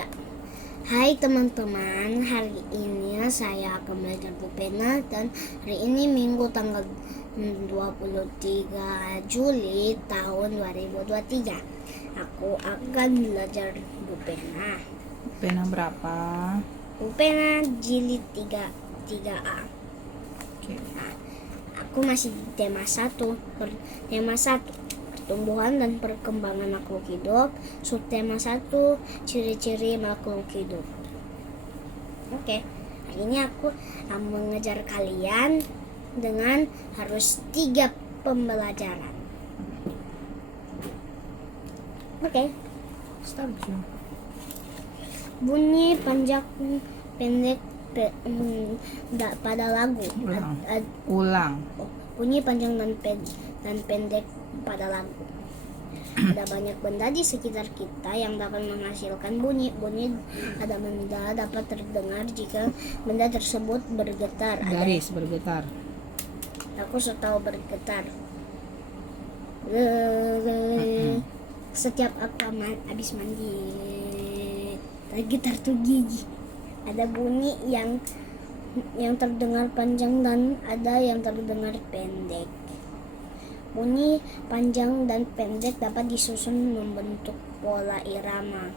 Ya. Hai teman-teman, hari ini saya akan belajar pupena dan hari ini Minggu tanggal 23 Juli tahun 2023. Aku akan belajar pupena. Pena berapa? Pupena jilid 3A. Oke. Nah, aku masih di tema 1. Tema 1. Pertumbuhan dan perkembangan makhluk hidup. Subtema 1, ciri-ciri makhluk hidup. Oke, hari ini aku akan mengejar kalian dengan harus 3 pembelajaran. Oke. Start. Bunyi panjang pendek pada lagu. Ulang. Bunyi panjang dan pendek pada lagu. Ada banyak benda di sekitar kita yang dapat menghasilkan bunyi. Bunyi ada benda dapat terdengar jika benda tersebut bergetar. Garis bergetar. Aku tahu bergetar. Setiap aku habis mandi, tergetar tuh gigi. Ada bunyi yang terdengar panjang dan ada yang terdengar pendek. Bunyi panjang dan pendek dapat disusun membentuk pola irama.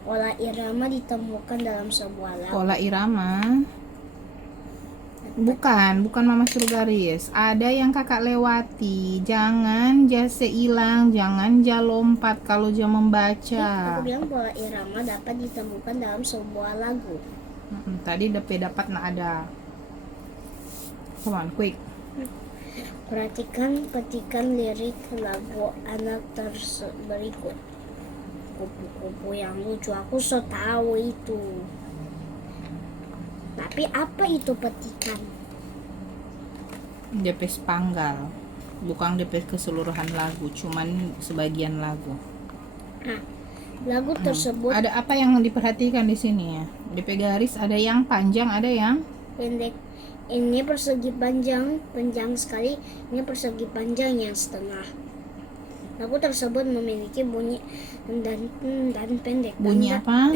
Pola irama ditemukan dalam sebuah lagu. Pola irama. Bukan mama suruh garis. Ada yang kakak lewati. Jangan jase hilang, jangan lompat kalau dia membaca. Aku bilang pola irama dapat ditemukan dalam sebuah lagu. Tadi dapat ada. Come on, quick. Perhatikan petikan lirik lagu anak berikut. Kupu-kupu yang lucu, aku so tahu itu. Tapi apa itu petikan? DP panggal. Bukan DP keseluruhan lagu, cuman sebagian lagu. Nah, lagu tersebut Ada apa yang diperhatikan di sini ya? DP garis ada yang panjang, ada yang pendek. Ini persegi panjang sekali. Ini persegi panjang yang setengah. Lagu tersebut memiliki bunyi dan pendek. bunyi apa?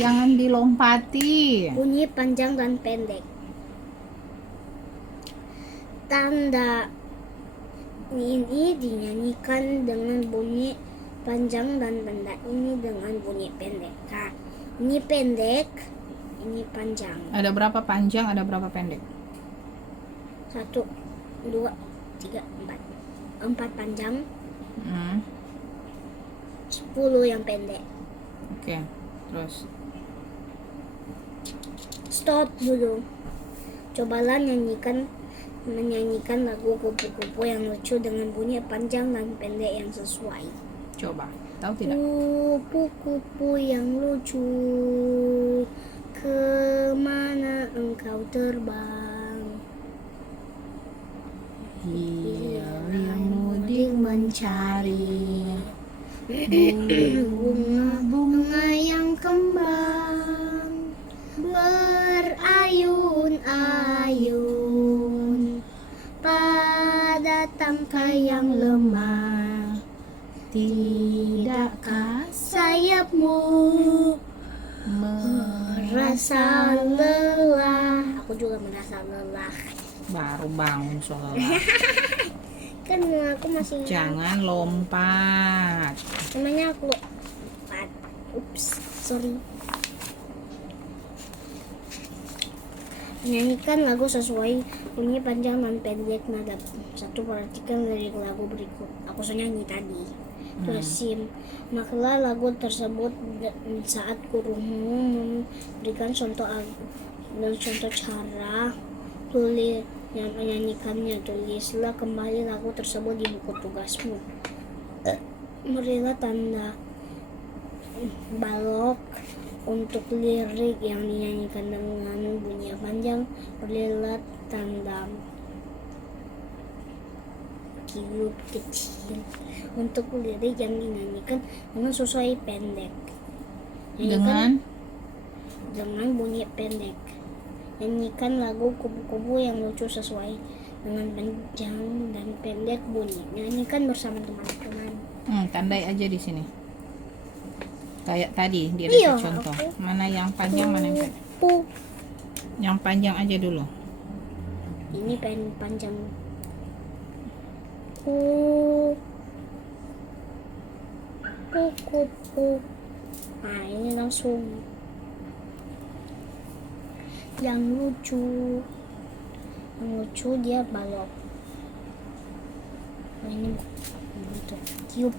Jangan dilompati. Bunyi panjang dan pendek. Tanda ini dinyanyikan dengan bunyi panjang dan tanda ini dengan bunyi pendek. Nah, ini pendek, ini panjang. Ada berapa panjang, ada berapa pendek? 1, 2, 3, 4. 4 panjang, 10 yang pendek. Oke, terus Stop dulu. Cobalah menyanyikan lagu kupu-kupu yang lucu dengan bunyi panjang dan pendek yang sesuai. coba, tahu tidak? Kupu-kupu yang lucu, kemana engkau terbang? Ia yang mudik mencari bunga-bunga yang kembang, berayun-ayun pada tangkai yang lemah. Tidakkah sayapmu merasa lelah? Aku juga merasa lelah. baru bangun soalnya. Kan aku masih Jangan lompat. namanya aku lompat. Ups, sorry. Menyanyikan lagu sesuai bunyi panjang dan pendek nada. 1. Perhatikan lirik lagu berikut. Aku so nyanyi tadi. Terus makna lagu tersebut saat gurumu memberikan contoh dan contoh cara tulis yang menyanyikannya. Tulislah kembali lagu tersebut di buku tugasmu. Berilah tanda balok untuk lirik yang dinyanyikan dengan bunyi panjang. Berilah tanda tiup kecil untuk lirik yang dinyanyikan dengan sesuai pendek. Dengan bunyi pendek. Nyanyikan lagu kupu-kupu yang lucu sesuai dengan panjang dan pendek bunyi. Nyanyikan bersama teman-teman. Tandai aja di sini. Kayak tadi di Iya, rasa contoh. aku. Mana yang panjang, mana yang pendek? Pu. Yang panjang aja dulu. Ini pengen panjang. Ku. Ku. Nah, ini langsung. Yang lucu. Yang lucu dia balok. Oh, ini bentuk tiup.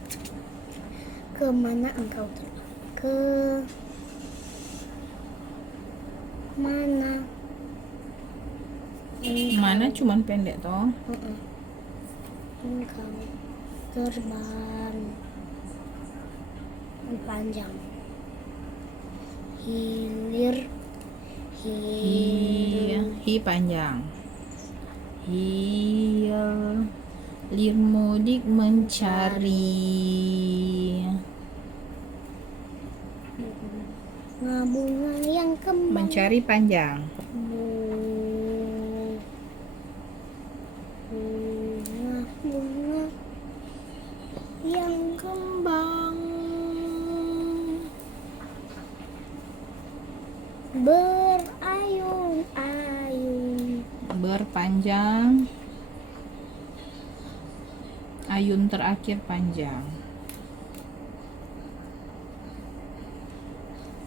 Kemana engkau terbang? Ke mana? Mana cuman pendek toh. Engkau terbang panjang. Hilir. Hi panjang. Hilir mudik mencari. Bunga yang kembang. Mencari panjang. Bunga yang kembang. Berayun-ayun. Berpanjang. Ayun terakhir panjang.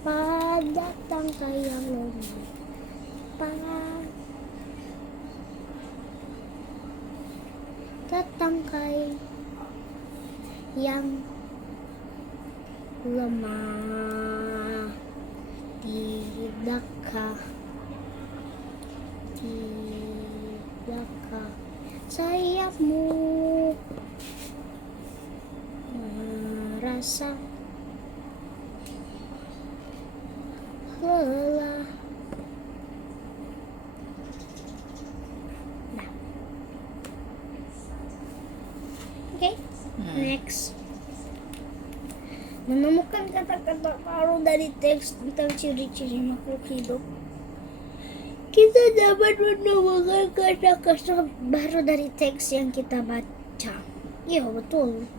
Pada tangkai yang lembut. Pada tangkai yang lemah. Tidakkah sayapmu merasa lelah? Nah. Oke, next. Menemukan kata-kata baru dari teks tentang ciri-ciri makhluk hidup. Kita dapat menemukan kata-kata baru dari teks yang kita baca. Iya, betul.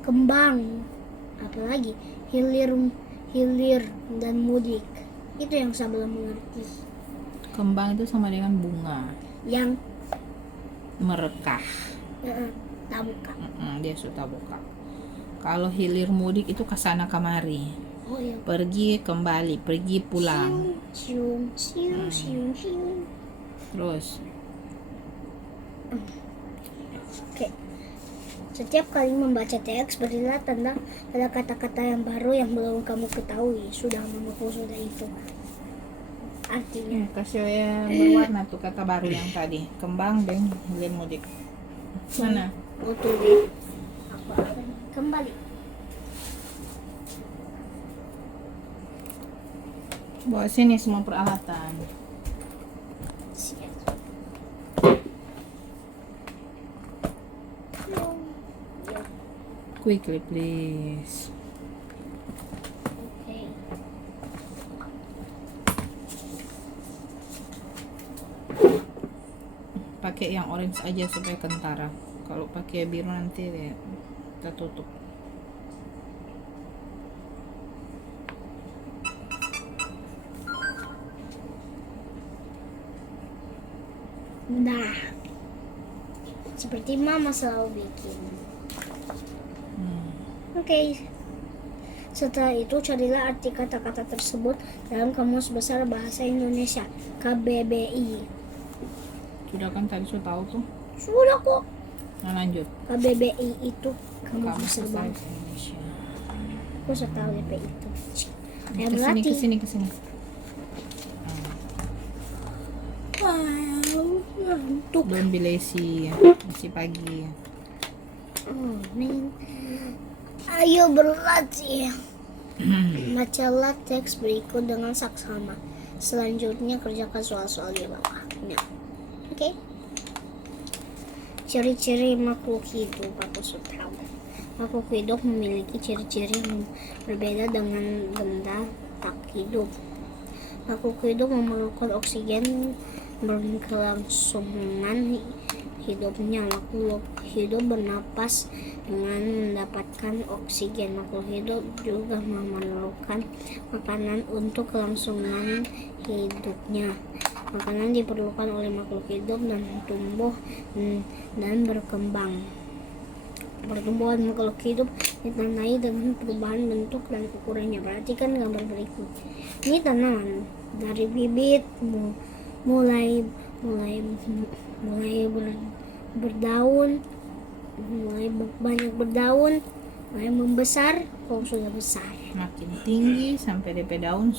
Kembang, apalagi hilir dan mudik. Itu yang saya belum mengerti. Kembang itu sama dengan bunga Yang merekah. tak buka. Dia suka buka. Kalau hilir mudik itu kesana kemari. Oh iya. Pergi kembali, pergi pulang. Cium. Terus Oke. Setiap kali membaca teks, berilah tanda pada kata-kata yang baru yang belum kamu ketahui. Sudah itu. Artinya. kasih yang berwarna tuh kata baru yang tadi. Kembang dan hilir mudik. Mana? Tulis. Aku akan kembali. Bawa sini semua peralatan. Siap. Quickly please. Oke. Pakai yang orange aja supaya kentara. Kalau pakai biru nanti ya, kita tutup. Nah, seperti mama selalu bikin. Oke. Setelah itu carilah arti kata-kata tersebut dalam Kamus Besar Bahasa Indonesia KBBI. Sudah kan tadi sudah tahu tuh. Sudah kok. Nah, lanjut. KBBI itu Kamus Kamus Besar Besar Bahasa Indonesia. Aku sudah tahu DP itu. Kayak berarti. Kesini. Wow, ngantuk. Don't be lazy. Masih pagi. Ayo berlatih. Bacalah teks berikut dengan saksama. Selanjutnya kerjakan soal-soal di bawahnya. Oke? Ciri-ciri makhluk hidup aku sudah tahu. Makhluk hidup memiliki ciri-ciri yang berbeda dengan benda tak hidup. Makhluk hidup memerlukan oksigen berkelangsungan hidupnya. Makhluk hidup bernapas dengan mendapatkan oksigen. Makhluk hidup juga memerlukan makanan untuk kelangsungan hidupnya. Makanan diperlukan oleh makhluk hidup dan tumbuh dan berkembang. Pertumbuhan makhluk hidup ditandai dengan perubahan bentuk dan ukurannya. Perhatikan gambar berikut. Ini tanaman dari bibit mulai berdaun, mulai banyak berdaun, mulai membesar, sudah besar, makin tinggi sampai DP daun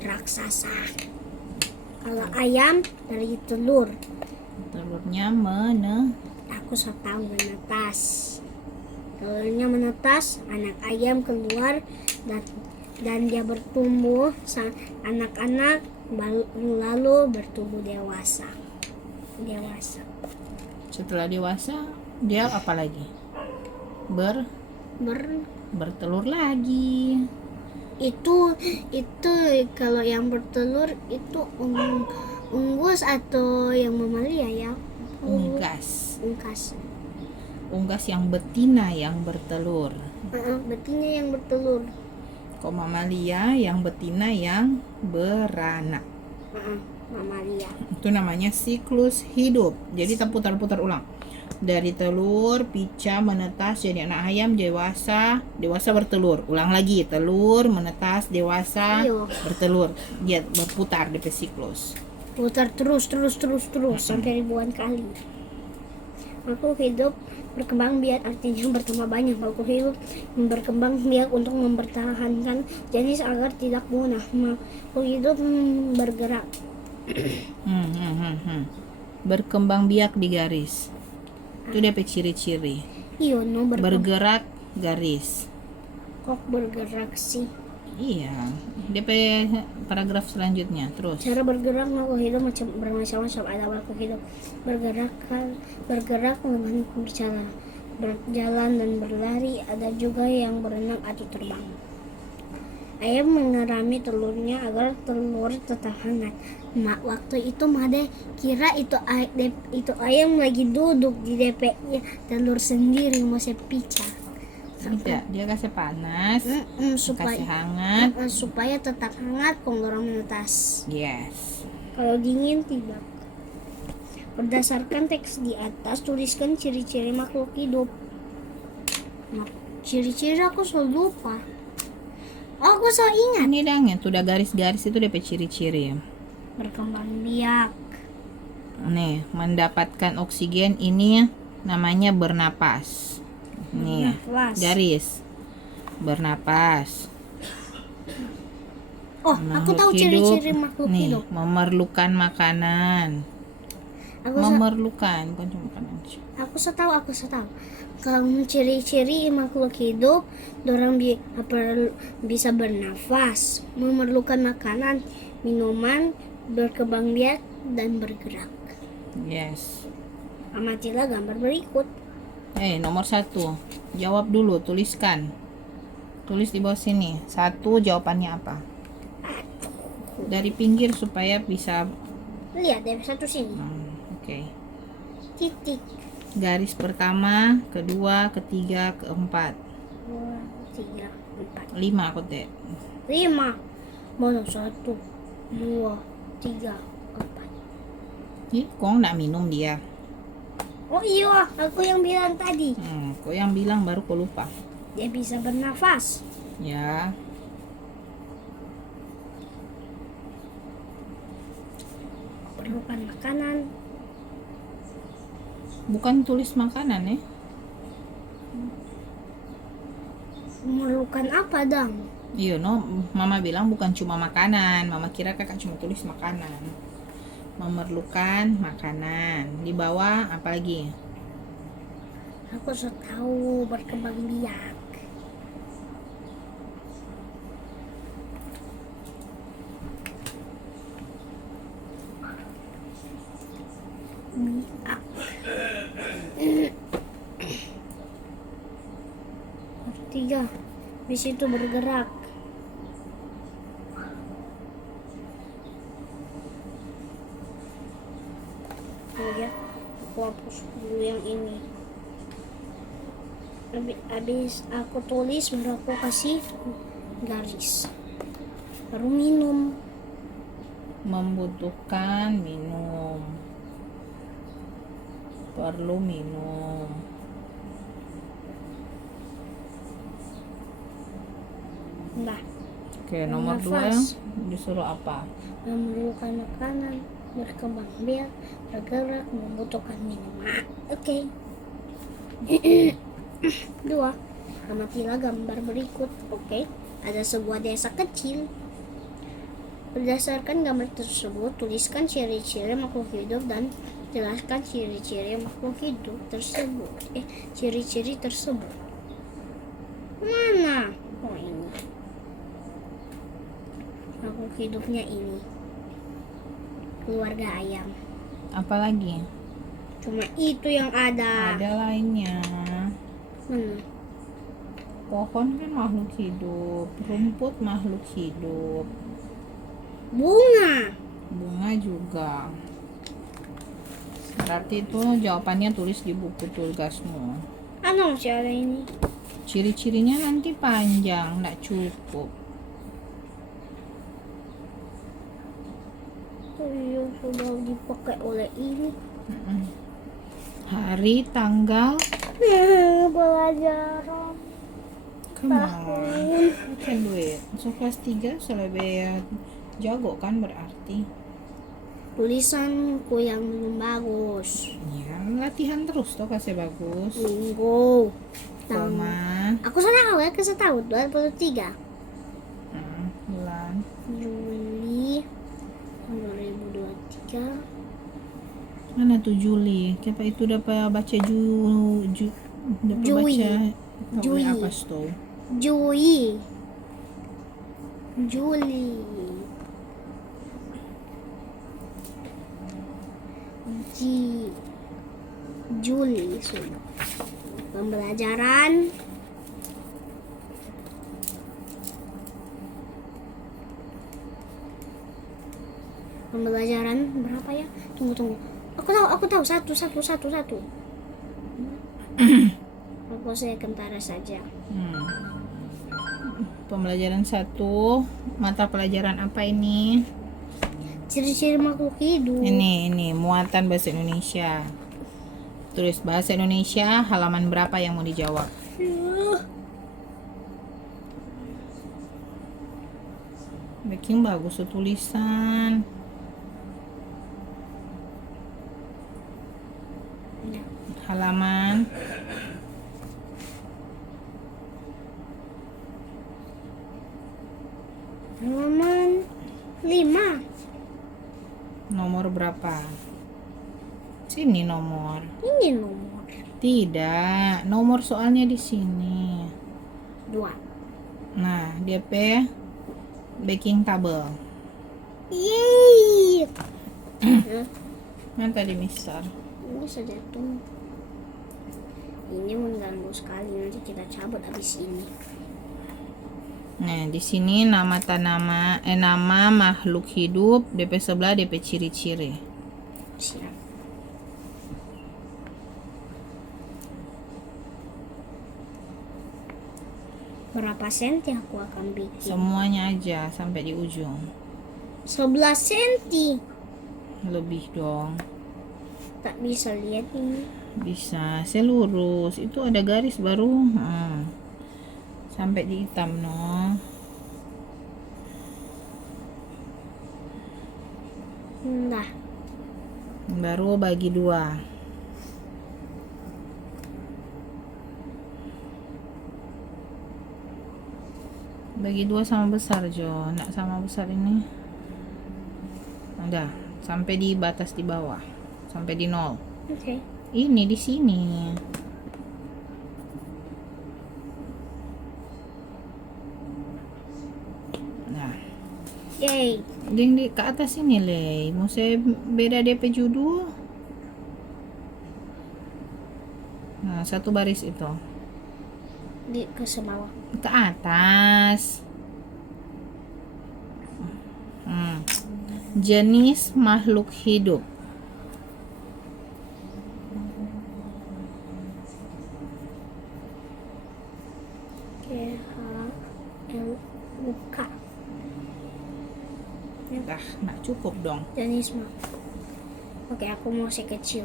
raksasa. Kalau ayam dari telur, telurnya aku so tahu menetas. Telurnya menetas, anak ayam keluar dan dia bertumbuh anak-anak, lalu bertumbuh dewasa. Setelah dewasa dia apa lagi? Bertelur lagi. Itu kalau yang bertelur itu unggas atau yang mamalia ya? Unggas yang betina yang bertelur. Betina yang bertelur. Kok mamalia yang betina yang beranak. Mamalia. Itu namanya siklus hidup. Jadi kita putar-putar ulang. Dari telur, pica, menetas, jadi anak ayam, dewasa bertelur. Ulang lagi, telur, menetas, dewasa, bertelur. Dia berputar di siklus. Putar terus sampai ribuan kali. Makhluk hidup berkembang biak artinya bertambah banyak. Makhluk hidup berkembang biak untuk mempertahankan jenis agar tidak punah. Makhluk hidup bergerak. Berkembang biak di garis. Itu DP ciri-ciri. Iya, bergerak garis. Kok bergerak sih? Iya, DP paragraf selanjutnya terus. Cara bergerak makhluk hidup bermacam-macam. Ada makhluk hidup bergerak dengan berjalan, dan berlari. Ada juga yang berenang atau terbang. Ayam mengerami telurnya agar telur tetap hangat. Waktu itu Made kira itu ayam lagi duduk di DP telur sendiri masih pica. Tidak, dia kasih panas, kasih hangat, supaya tetap hangat kalau orang menetas. Yes. Kalau dingin tidak. Berdasarkan teks di atas, tuliskan ciri-ciri makhluk hidup. Ciri-ciri aku selalu lupa. Aku selalu ingat. Ini dangnya, sudah garis-garis itu DP ciri-ciri. Berkembang biak. Nih, mendapatkan oksigen ini namanya bernapas. Nih, garis. Bernapas. Aku tahu ciri-ciri makhluk hidup. Memerlukan makanan. Bukan cuma makanan. Aku tahu. Kalau ciri-ciri makhluk hidup, dorang bisa bernafas, memerlukan makanan, minuman, berkembang biak, dan bergerak. Yes. Amatilah gambar berikut. Nomor 1. Jawab dulu, tuliskan. Tulis di bawah sini. 1, jawabannya apa? Dari pinggir supaya bisa lihat dari satu sini. Oke. Titik. Garis pertama, kedua, ketiga, keempat. 2, 3, 4. 5 aku deh. 5. Mana 1, 2, 3, 4. Ih, kok nggak minum dia? Oh iya, aku yang bilang tadi. Kok yang bilang baru kau lupa. Dia bisa bernafas. Ya. Perlukan makanan. Bukan tulis makanan ya? Memerlukan apa dong? Iya, mama bilang bukan cuma makanan. Mama kira kakak cuma tulis makanan. Memerlukan makanan. Di bawah apa lagi? Aku sudah tahu, berkembang biak. Biak. 3. Bis itu bergerak. Oh ya, aku aku hapus dulu yang ini. Habis aku tulis baru aku kasih garis. Baru minum. Membutuhkan minum. Perlu minum. Nah, Oke, nomor 2 Nafas. disuruh apa? memerlukan makanan, berkembang biak, bergerak, membutuhkan minum. Oke. 2. Amatilah gambar berikut. Oke. Ada sebuah desa kecil. Berdasarkan gambar tersebut, tuliskan ciri-ciri makhluk hidup dan jelaskan ciri-ciri makhluk hidup tersebut. Ciri-ciri tersebut. Mana? Oh, ini. Makhluk hidupnya ini. Keluarga ayam. Apalagi? Cuma itu yang ada. Ada lainnya. Pohon kan makhluk hidup, rumput makhluk hidup, Bunga. bunga juga. Berarti itu jawabannya tulis di buku tugasmu. Ano masih ada ini? Ciri-cirinya nanti panjang, nggak cukup. Iya, sudah dipakai oleh ini. Hari, tanggal, Pelajaran. come on, you can do it. So kelas 3 lebih jago kan berarti. Tulisanku yang belum bagus. Ya, latihan terus toh kasih bagus. Minggu. Koma, Aku salah awal ke setahun 23 bulan. Juli 2023. Mana tuh Juli? Kenapa itu dapat baca dapat Jui. baca Jui. apa tuh? Juli. Juli. Juli sudah. Pembelajaran berapa ya? Tunggu. Aku tahu satu. Aku sementara saja. Pembelajaran 1, mata pelajaran apa ini? Ciri-ciri makhluk hidup. Ini muatan bahasa Indonesia. Tulis bahasa Indonesia, halaman berapa yang mau dijawab? Bikin bagus tuh tulisan. Halaman Halaman 5. nomor berapa? Sini nomor. Ini nomor Tidak, nomor soalnya di sini. 2. Nah, DP baking tabel. Yeay. Mana tadi Mister? Ini saja tuh. Ini mengganggu sekali, nanti kita cabut habis ini. Nah, di sini nama makhluk hidup, DP sebelah DP ciri-ciri. Siap. Berapa senti aku akan bikin? Semuanya aja sampai di ujung. 11 senti. Lebih dong. Tak bisa lihat ini. Bisa, selurus. Itu ada garis baru. Sampai di hitam no. Nah, Baru bagi 2. Bagi 2 sama besar Jo. Nak sama besar ini. Udah, sampai di batas di bawah. Sampai di 0. oke. Ini di sini. Nah, Yay. ding di ke atas ini le. Mau saya beda DP judul. Nah, satu baris itu. Ke bawah. Ke atas. Jenis makhluk hidup. Dah, nggak cukup dong. Jenis mah. Oke, aku mau sekecil.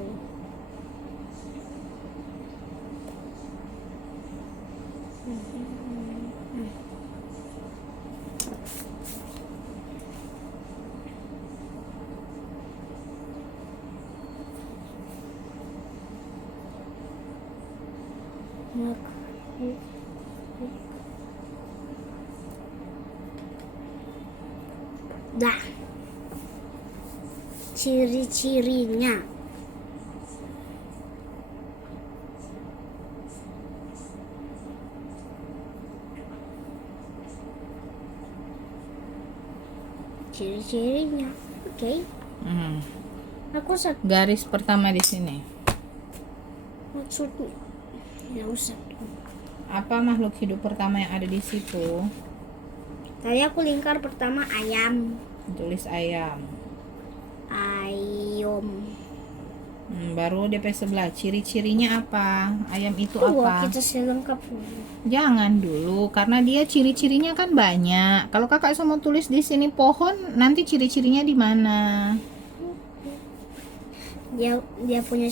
Dah. Ciri-cirinya. Ciri-cirinya. Oke. Aku Garis pertama di sini. maksudnya. Ya usah. Apa makhluk hidup pertama yang ada di situ? Tadi aku lingkar pertama ayam. Tulis ayam. Ayam. Baru DP sebelah. Ciri-cirinya apa? Ayam itu Wah, apa? kita selengkap. Jangan dulu, karena dia ciri-cirinya kan banyak. Kalau kakak semua tulis di sini pohon, nanti ciri-cirinya di mana? Dia punya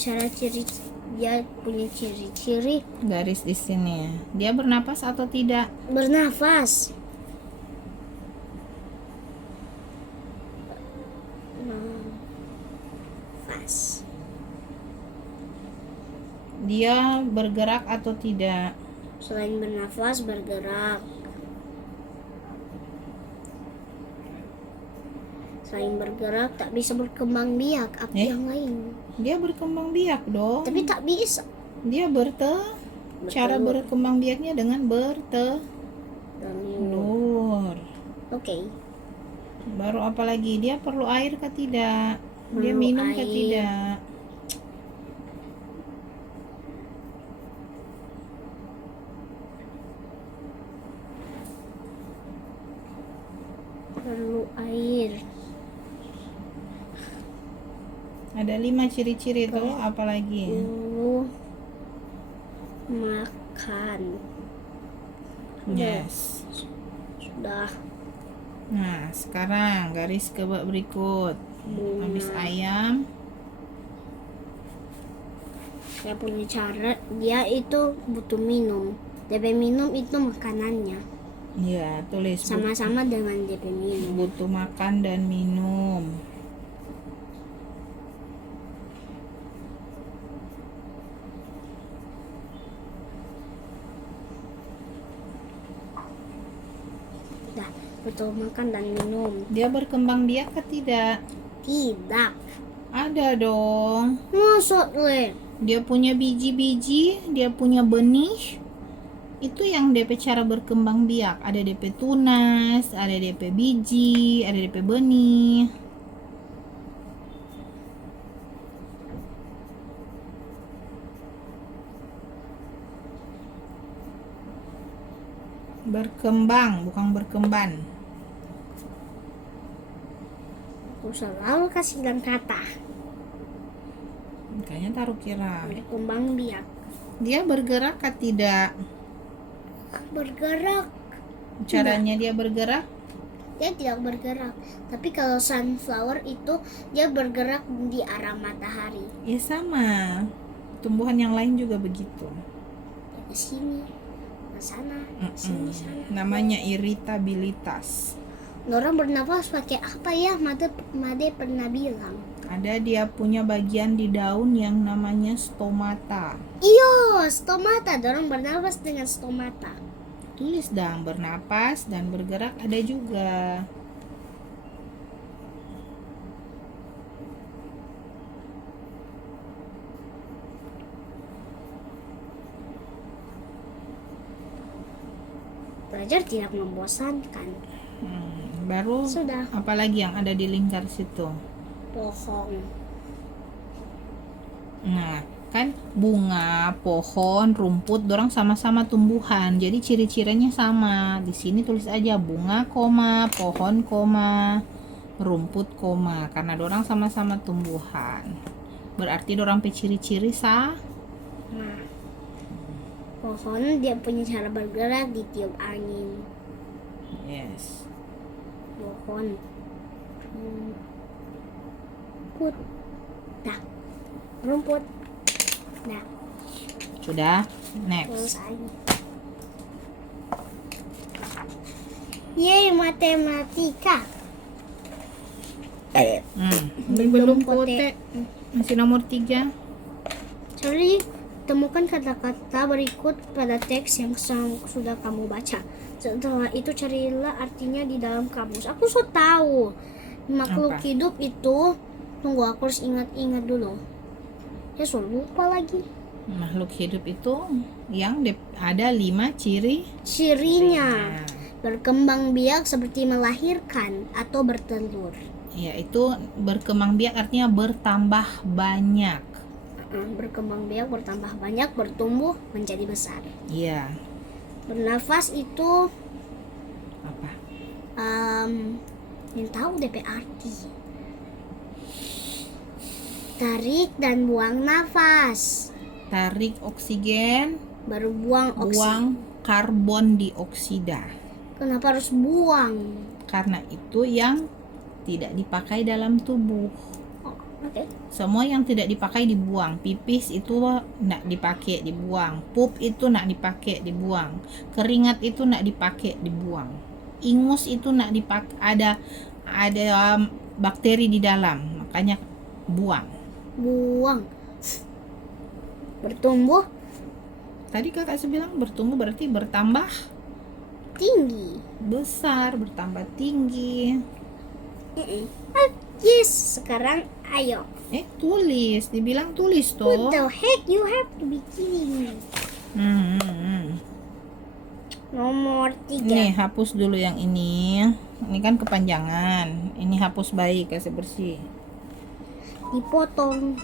ciri-ciri Garis di sini. Dia bernapas atau tidak? bernafas. Nafas. Dia bergerak atau tidak? Selain bernafas, bergerak. Selain bergerak, tak bisa berkembang biak. Apa yang lain? Dia berkembang biak dong. Tapi tak bisa. Dia cara berkembang biaknya dengan bertelur. Oke. Baru apa lagi? Dia perlu air kah tidak? Dia Perlu minum kah air. tidak? Perlu air. Ada 5 ciri-ciri tuh, apa lagi? Perlu makan. Yes. Sudah. Nah, sekarang garis ke berikut. Bunga. Habis ayam, Saya punya cara. Dia itu butuh minum. DP minum itu makanannya. ya tulis Sama-sama dengan DP minum. butuh makan dan minum. Dah, butuh makan dan minum. Dia berkembang biak kah tidak? Tidak. Ada dong. Maksud le. Dia punya biji-biji, dia punya benih. Itu yang DP cara berkembang biak. Ada DP tunas, ada DP biji, ada DP benih. Berkembang, bukan berkemban. Aku selalu kasih dan kata. Kayaknya taruh kira. Berkembang biak. Dia bergerak kah tidak? Bergerak. Caranya dia bergerak? Dia tidak bergerak. Tapi kalau sunflower itu dia bergerak di arah matahari. Ya sama. Tumbuhan yang lain juga begitu. Ya, ke sini, ke sana, ke sini, sana. Namanya iritabilitas. Orang bernafas pakai apa ya? Made pernah bilang. Ada dia punya bagian di daun yang namanya stomata. Iyo, stomata. Orang bernafas dengan stomata. Tulis dong, bernapas dan bergerak ada juga. Belajar tidak membosankan. Baru Sudah. apalagi yang ada di lingkar situ? Pohon. Nah, kan bunga, pohon, rumput, dorang sama-sama tumbuhan. Jadi ciri-cirinya sama. Di sini tulis aja bunga, koma, pohon, koma, rumput, koma. Karena dorang sama-sama tumbuhan. Berarti dorang pe ciri-ciri Nah, pohon dia punya cara bergerak ditiup angin. Yes. Pohon. Rumput. Dah. Rumput. Dah. Sudah. Next. Selesai. Yeay, matematika. Belum Kote. kote. Masih nomor 3. Cari temukan kata-kata berikut pada teks yang sudah kamu baca. Setelah itu carilah artinya di dalam kamus. Aku so tahu. Makhluk Apa? hidup itu, tunggu aku harus ingat-ingat dulu. Ya so lupa lagi. Makhluk hidup itu yang ada 5 ciri. Cirinya berkembang biak seperti melahirkan atau bertelur. Yaitu berkembang biak artinya bertambah banyak. Berkembang biak bertambah banyak, bertumbuh menjadi besar. Iya. Bernafas itu Apa? yang tahu DP arti. Tarik dan buang nafas. Tarik oksigen, Baru buang oksigen. buang karbon dioksida. Kenapa harus buang? Karena itu yang tidak dipakai dalam tubuh. Oh, oke. Semua yang tidak dipakai dibuang. Pipis itu nak dipakai dibuang. Pup itu nak dipakai dibuang. Keringat itu nak dipakai dibuang. Ingus itu nak dipakai, ada bakteri di dalam, makanya buang. Buang. Bertumbuh Tadi kakak bilang bertumbuh berarti bertambah tinggi. besar, bertambah tinggi. Yes, sekarang ayo. Tulis, dibilang tulis What toh. the heck, you have to be kidding me. Nomor 3. Nih, hapus dulu yang ini. Ini kan kepanjangan. Ini hapus baik, kasih bersih. Dipotong.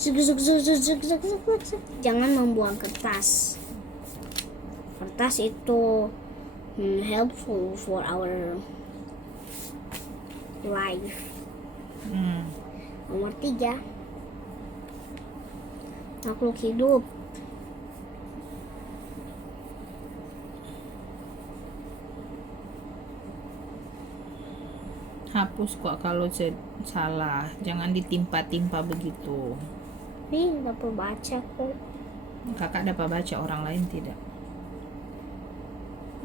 Zuk, zuk, zuk, zuk, zuk, zuk, zuk, zuk, zuk. Jangan membuang kertas. Kertas itu helpful for our life. Nomor 3. Makhluk hidup. Hapus kok kalau salah. Jangan ditimpa-timpa begitu. Nih, dapat baca kok. Kakak dapat baca, orang lain tidak.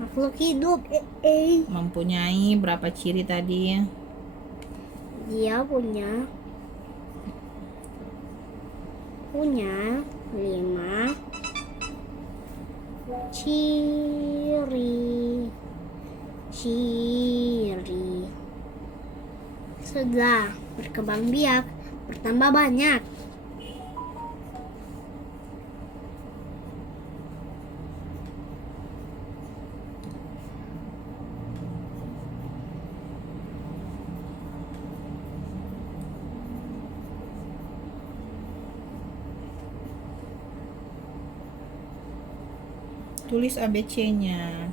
Makhluk hidup. Mempunyai berapa ciri tadi? Dia punya 5 ciri. Sudah berkembang biak, bertambah banyak. Tulis ABC-nya.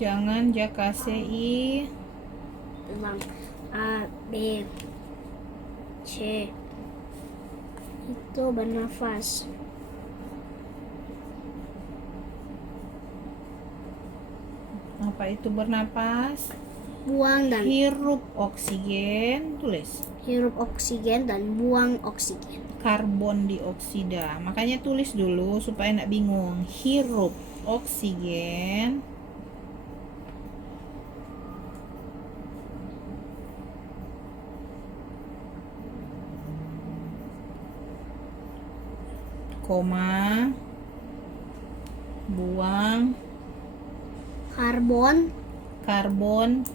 Jangan JKCI. Ulang. A, B, C. Itu bernafas. Apa itu bernapas? Buang dan Hirup oksigen, tulis. hirup oksigen dan buang oksigen. Karbon dioksida. Makanya tulis dulu supaya nggak bingung. Hirup oksigen, koma, buang karbon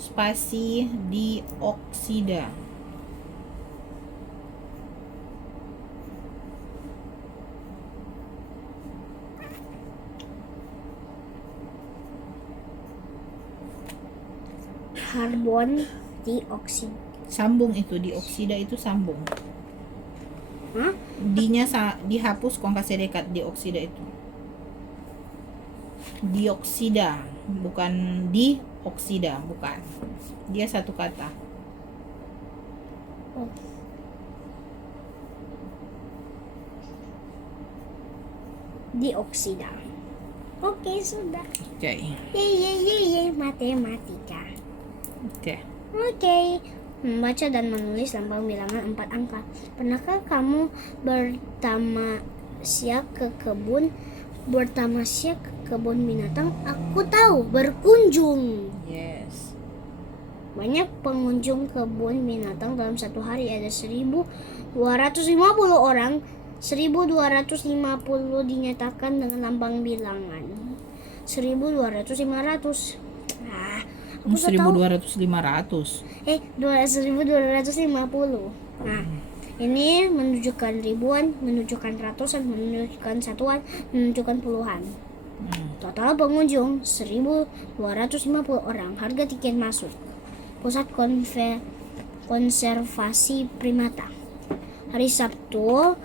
spasi dioksida. Karbon dioksida. Sambung itu, dioksida itu sambung. Hah? D-nya dihapus, kong kasih dekat dioksida itu. Dioksida, bukan dioksida, bukan. Dia satu kata. Oh. Dioksida. Oke, sudah. Oke. Yeay, yeay, yeay, yeay, matematika. Oke. Oke. Membaca dan menulis lambang bilangan 4 angka. Pernahkah kamu bertamasya ke kebun binatang? Aku tahu, berkunjung. Yes. Banyak pengunjung kebun binatang dalam satu hari. Ada 1.250 orang. 1.250 dinyatakan dengan lambang bilangan 1.200, 500. Aku so tahu. 1.200, 500. 1.250. Nah, ini menunjukkan ribuan, menunjukkan ratusan, menunjukkan satuan, menunjukkan puluhan. Total pengunjung 1.250 orang. Harga tiket masuk Pusat Konservasi Primata. Hari Sabtu,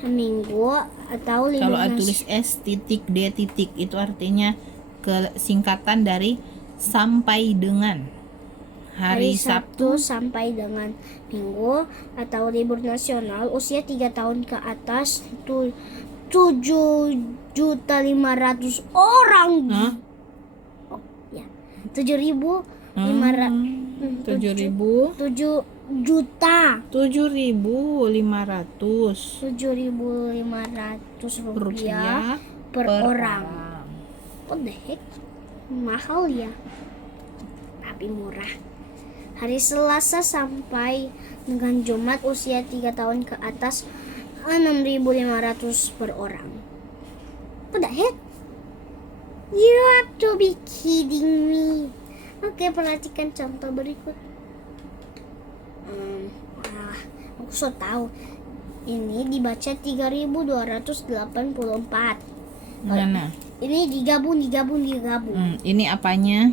Minggu atau libur. Kalau tulis S.D. itu artinya singkatan dari sampai dengan. Hari Sabtu sampai dengan Minggu atau libur nasional. Usia 3 tahun ke atas 7.500.000 orang. Hah? Oh, ya. 7.500. 7.500. 7.500 rupiah per orang. What the heck? Mahal ya, tapi murah. Hari Selasa sampai dengan Jumat, usia 3 tahun ke atas 6.500 per orang. What the heck? You have to be kidding me. Oke, perhatikan contoh berikut. Aku so tahu. Ini dibaca 3.284. Mana? Ini digabung. Ini apanya?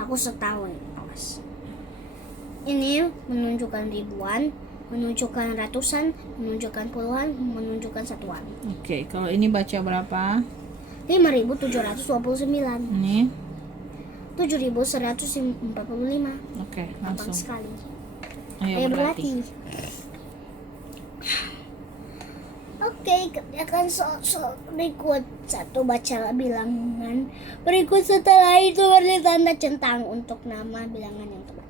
Aku setahun. Awas. Ini menunjukkan ribuan, menunjukkan ratusan, menunjukkan puluhan, menunjukkan satuan. Oke, kalau ini baca berapa? 5.729. Ini 7.145. Oke, Gampang langsung. sekali. Ayo berlatih. Oke, kerjakan soal berikut. 1. Bacalah bilangan berikut, setelah itu beri tanda centang untuk nama bilangan yang tepat.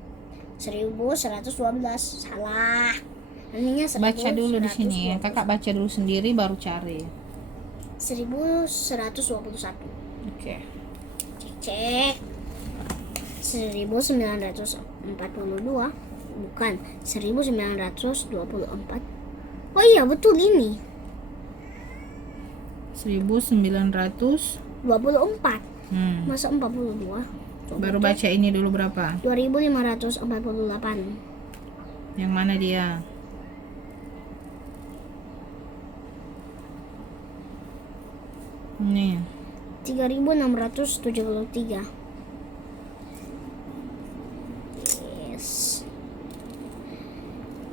1.112. Salah. Ininya 1.121. Baca dulu di sini. Kakak baca dulu sendiri baru cari. 1.121. Oke. Cek. 1.942. Bukan, 1.924. Oh iya, betul ini. 1.900. 24. Masa 42? Coba Baru baca ini dulu berapa? 2.548. Yang mana dia? Nih. 3.673. Yes.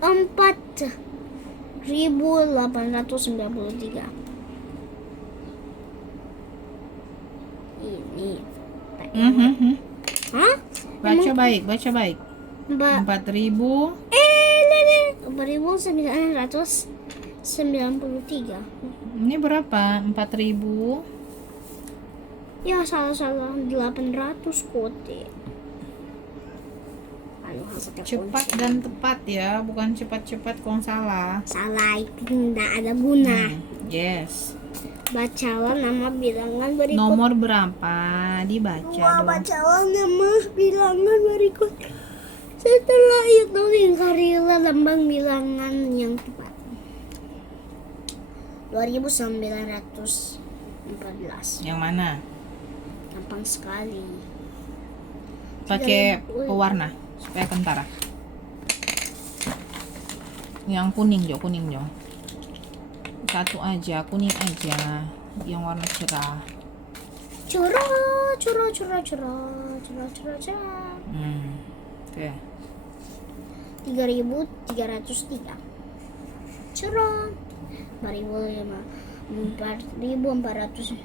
4.893. Ini. Hah? Baca baik. 4.000. 4.993. Ini berapa? 4.000. Ya, salah 800 kote. Cepat dan tepat ya, bukan cepat-cepat kau salah. Salah itu tidak ada guna. Yes. Bacalah nama bilangan berikut. Nomor berapa? Dibaca dong. Bacalah nama bilangan berikut. Setelah itu ingkarilah lambang bilangan yang tepat. 2.914. Yang mana? Gampang sekali. Pakai pewarna supaya kentara. Yang kuning Jo. Satu aja, kuning aja. Yang warna cerah. Curah. Oke. 3.303. Curah. 4.400.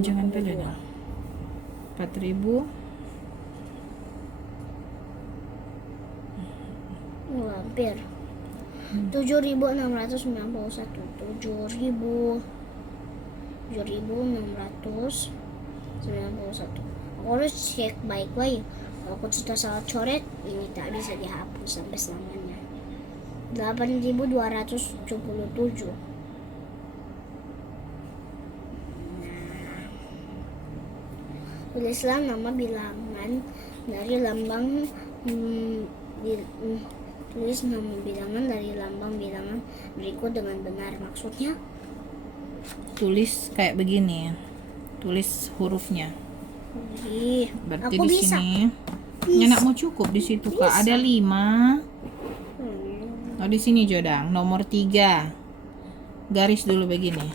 Jangan pegang. 4.000. Hampir. 7.691. 7.691. 91. Aku harus cek baik-baik. Kalau aku sudah salah coret, ini tak bisa dihapus sampai selamanya. 8.277. Tulislah nama bilangan dari lambang tulis nama bilangan dari lambang bilangan berikut dengan benar. Maksudnya Tulis kayak begini. Tulis hurufnya. Berarti aku di bisa. sini. Ya nak mau cukup di situ Kak. Ada 5. Oh, di sini Jodang. Nomor 3. Garis dulu begini.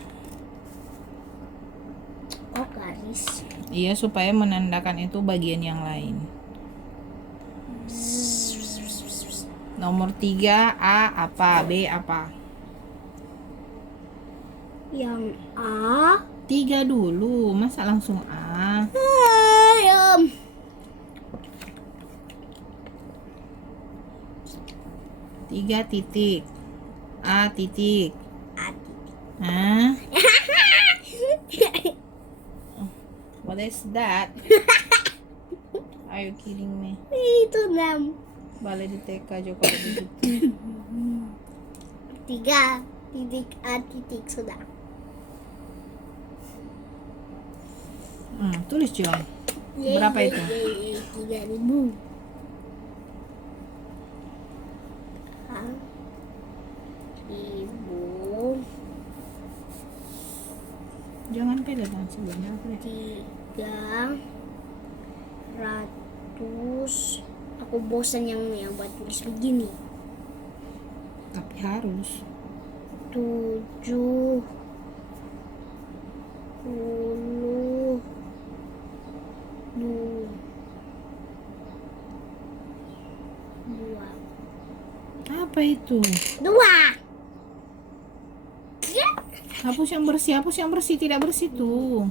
Oh, garis. Iya, supaya menandakan itu bagian yang lain. Nomor 3, A apa, B apa? Yang A. 3 dulu, masa langsung A? Ayam. Tiga titik. A titik. A. Hah? What is that? Are you kidding me? Itu 6. Balai di TK Joko begitu. 3 titik A titik sudah. Tulis John. Berapa itu? 3.000. Ibu Jangan pegang sebenarnya. 300. Aku bosan yang buat tulis begini. Tapi harus. 70 Apa itu? 2. Hapus yang bersih, tidak bersih tuh.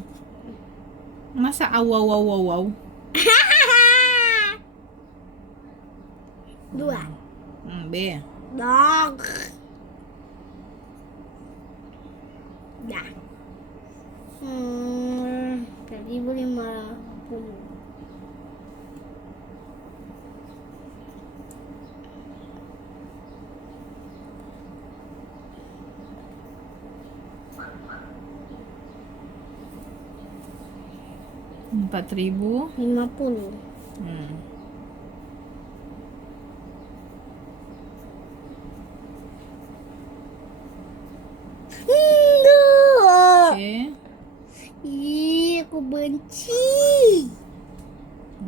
Masa wow. 2. B. Dog. Dah. 1.050. Empat ribu. 50. C. Ih, aku benci.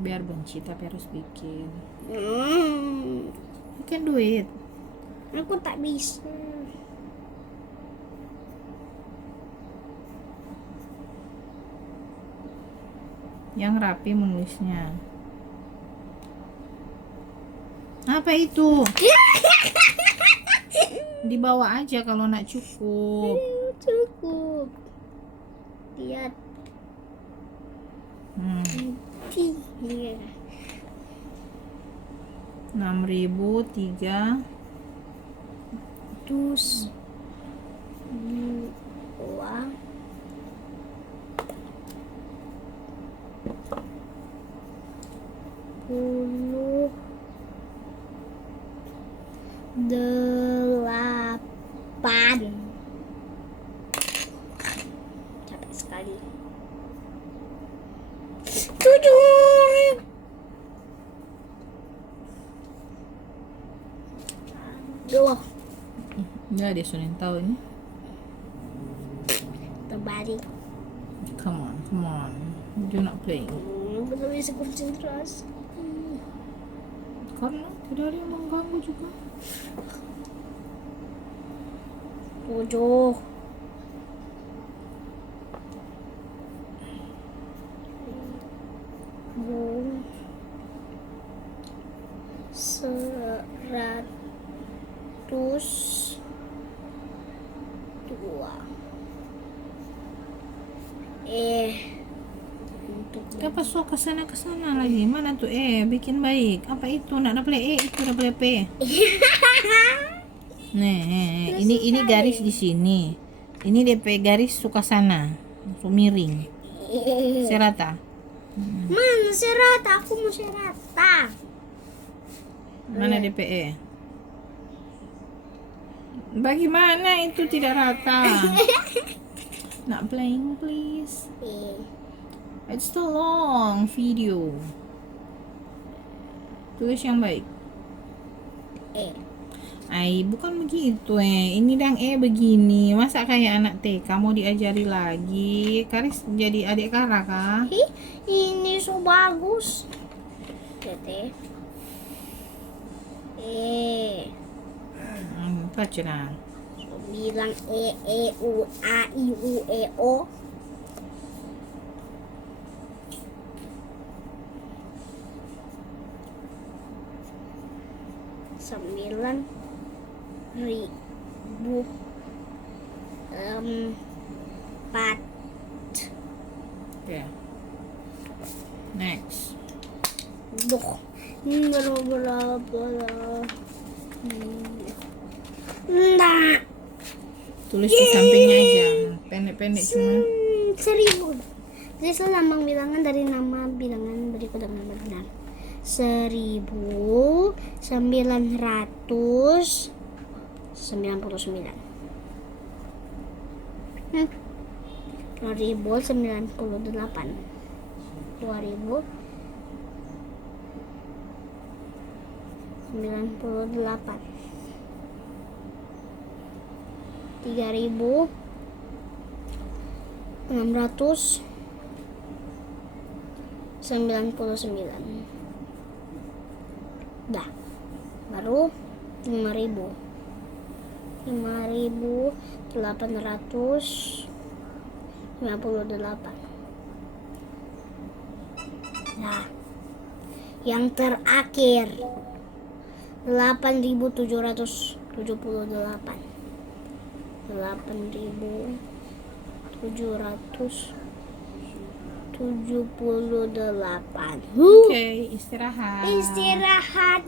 Biar benci tapi harus bikin. Hmm, You can do it. aku tak bisa. Yang rapi menulisnya. Apa itu? Dibawa aja kalau nak cukup. Cukup. Lihat. Iya. 6.003. Dus 2 8. Capek sekali. 7. Duh, Ya dia sudah tahu ini. terbalik. Come on. Do not play. Belum bisa konsentrasi. Karena tidak ada yang mengganggu juga. 7. Seratus 2. Untuk Kenapa suka kesana lagi? Mana tuh bikin baik. Apa itu? Nak double itu double P. Nih, ini garis di sini. Ini DP garis suka sana, langsung miring. Serata. Mana serata? Aku mau serata. Mana DPE? Bagaimana itu tidak rata? Not playing please. It's too long video. Tulis yang baik. Ai, bukan begitu Ini dang begini. Masa kayak anak TK mau diajari lagi? Karis jadi adik Kara kah? Ini so bagus. Tete. Baca nah. So, bilang U A I U E O. Sembilan ribu empat. Yeah. Next. Duh, nah, Tulis di sampingnya aja. Pendek-pendek cuma. 1000. Tulislah lambang bilangan dari nama bilangan berikut dengan benar. 1999. 2098. 2098. 3699. Dah. Baru 5000. 5858. Nah, yang terakhir 8778. 8778. Oke, istirahat. Istirahat.